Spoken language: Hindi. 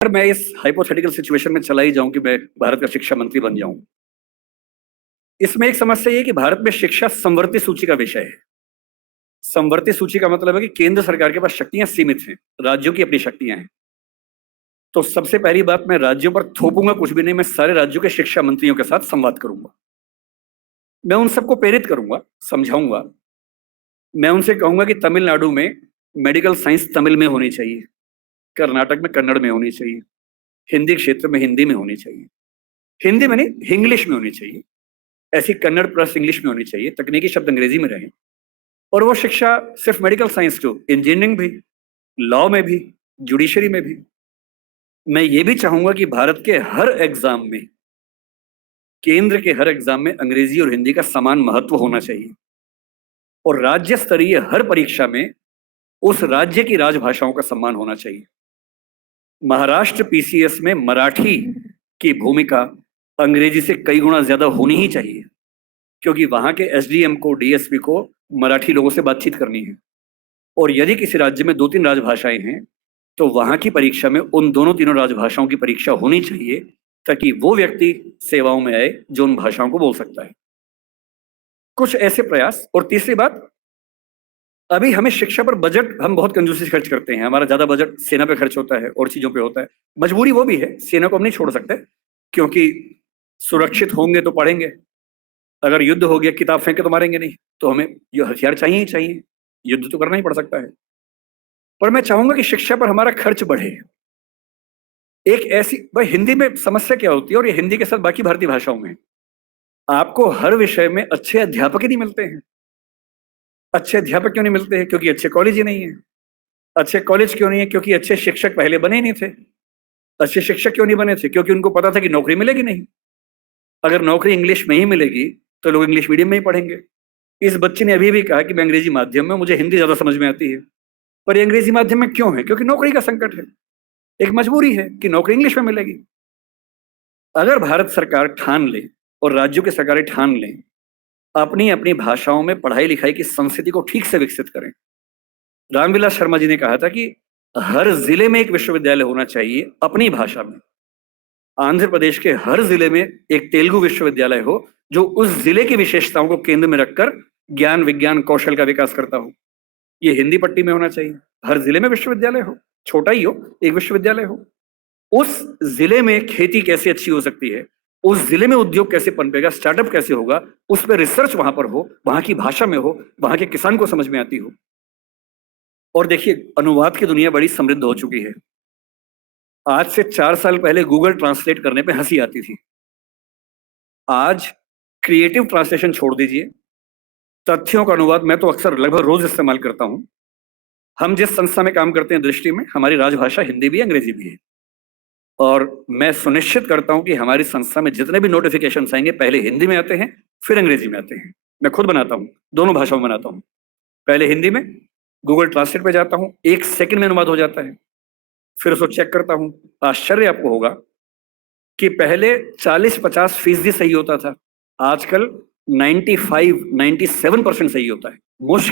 अगर मैं इस हाइपोथेटिकल सिचुएशन में चला ही जाऊं कि मैं भारत का शिक्षा मंत्री बन जाऊं, इसमें एक समस्या ये है कि भारत में शिक्षा समवर्ती सूची का विषय है। समवर्ती सूची का मतलब है कि केंद्र सरकार के पास शक्तियां सीमित हैं, राज्यों की अपनी शक्तियां हैं। तो सबसे पहली बात, मैं राज्यों पर थोपूंगा कुछ भी नहीं, मैं सारे राज्यों के शिक्षा मंत्रियों के साथ संवाद करूंगा। मैं उन सबको प्रेरित करूंगा, समझाऊंगा। मैं उनसे कहूंगा कि तमिलनाडु में मेडिकल साइंस तमिल में होनी चाहिए, कर्नाटक में कन्नड़ में होनी चाहिए, हिंदी क्षेत्र में हिंदी में होनी चाहिए, हिंदी में नहीं इंग्लिश में होनी चाहिए, ऐसी कन्नड़ प्लस इंग्लिश में होनी चाहिए, तकनीकी शब्द अंग्रेजी में रहें। और वो शिक्षा सिर्फ मेडिकल साइंस क्यों, इंजीनियरिंग भी, लॉ में भी, जुडिशरी में भी। मैं ये भी चाहूंगा कि भारत के हर एग्जाम में, केंद्र के हर एग्जाम में अंग्रेजी और हिंदी का समान महत्व होना चाहिए। और राज्य स्तरीय हर परीक्षा में उस राज्य की राजभाषाओं का सम्मान होना चाहिए। महाराष्ट्र पीसीएस में मराठी की भूमिका अंग्रेजी से कई गुना ज्यादा होनी ही चाहिए, क्योंकि वहां के एसडीएम को, डीएसपी को मराठी लोगों से बातचीत करनी है। और यदि किसी राज्य में 2-3 राजभाषाएं हैं, तो वहां की परीक्षा में उन दोनों तीनों राजभाषाओं की परीक्षा होनी चाहिए, ताकि वो व्यक्ति सेवाओं में आए जो उन भाषाओं को बोल सकता है। कुछ ऐसे प्रयास। और तीसरी बात, अभी हमें शिक्षा पर बजट हम बहुत कंजूसी से खर्च करते हैं। हमारा ज्यादा बजट सेना पे खर्च होता है और चीजों पे होता है। मजबूरी वो भी है, सेना को हम नहीं छोड़ सकते, क्योंकि सुरक्षित होंगे तो पढ़ेंगे। अगर युद्ध हो गया, किताब फेंक के तो मारेंगे नहीं, तो हमें ये हथियार चाहिए ही चाहिए। युद्ध तो करना ही पड़ सकता है। पर मैं चाहूंगा कि शिक्षा पर हमारा खर्च बढ़े। एक ऐसी भाई, हिंदी में समस्या क्या होती है, और ये हिंदी के साथ बाकी भारतीय भाषाओं में, आपको हर विषय में अच्छे अध्यापक ही नहीं मिलते हैं। अच्छे अध्यापक क्यों नहीं मिलते हैं? क्योंकि अच्छे कॉलेज ही नहीं है। अच्छे कॉलेज क्यों नहीं है? क्योंकि अच्छे शिक्षक पहले बने ही नहीं थे। अच्छे शिक्षक क्यों नहीं बने थे? क्योंकि उनको पता था कि नौकरी मिलेगी नहीं। अगर नौकरी इंग्लिश में ही मिलेगी तो लोग इंग्लिश मीडियम में ही पढ़ेंगे। इस बच्चे ने अभी भी कहा कि मैं अंग्रेजी माध्यम में, मुझे हिंदी ज्यादा समझ में आती है। पर ये अंग्रेजी माध्यम में क्यों है? क्योंकि नौकरी का संकट है। एक मजबूरी है कि नौकरी इंग्लिश में मिलेगी। अगर भारत सरकार ठान ले और राज्यों की सरकारें ठान लें, अपनी अपनी भाषाओं में पढ़ाई लिखाई की संस्कृति को ठीक से विकसित करें। रामविलास शर्मा जी ने कहा था कि हर जिले में एक विश्वविद्यालय होना चाहिए अपनी भाषा में। आंध्र प्रदेश के हर जिले में एक तेलुगु विश्वविद्यालय हो, जो उस जिले की विशेषताओं को केंद्र में रखकर ज्ञान विज्ञान कौशल का विकास करता हो। ये हिंदी पट्टी में होना चाहिए। हर जिले में विश्वविद्यालय हो, छोटा ही हो, एक विश्वविद्यालय हो। उस जिले में खेती कैसे अच्छी हो सकती है, उस जिले में उद्योग कैसे पनपेगा, स्टार्टअप कैसे होगा, उस पर रिसर्च वहां पर हो, वहां की भाषा में हो, वहां के किसान को समझ में आती हो। और देखिए, अनुवाद की दुनिया बड़ी समृद्ध हो चुकी है। आज से 4 साल पहले गूगल ट्रांसलेट करने पे हंसी आती थी। आज क्रिएटिव ट्रांसलेशन छोड़ दीजिए, तथ्यों का अनुवाद मैं तो अक्सर लगभग रोज इस्तेमाल करता हूं। हम जिस संस्था में काम करते हैं दृष्टि में, हमारी राजभाषा हिंदी भी है, अंग्रेजी भी है। और मैं सुनिश्चित करता हूं कि हमारी संस्था में जितने भी नोटिफिकेशन आएंगे, पहले हिंदी में आते हैं, फिर अंग्रेजी में आते हैं। मैं खुद बनाता हूं, दोनों भाषाओं में बनाता हूं। पहले हिंदी में, गूगल ट्रांसलेट पे जाता हूं, 1 सेकंड में अनुवाद हो जाता है। फिर उसको चेक करता हूं। आश्चर्य आपको होगा कि पहले 40-50% सही होता था, आजकल 95-97% सही होता है। मुश्किल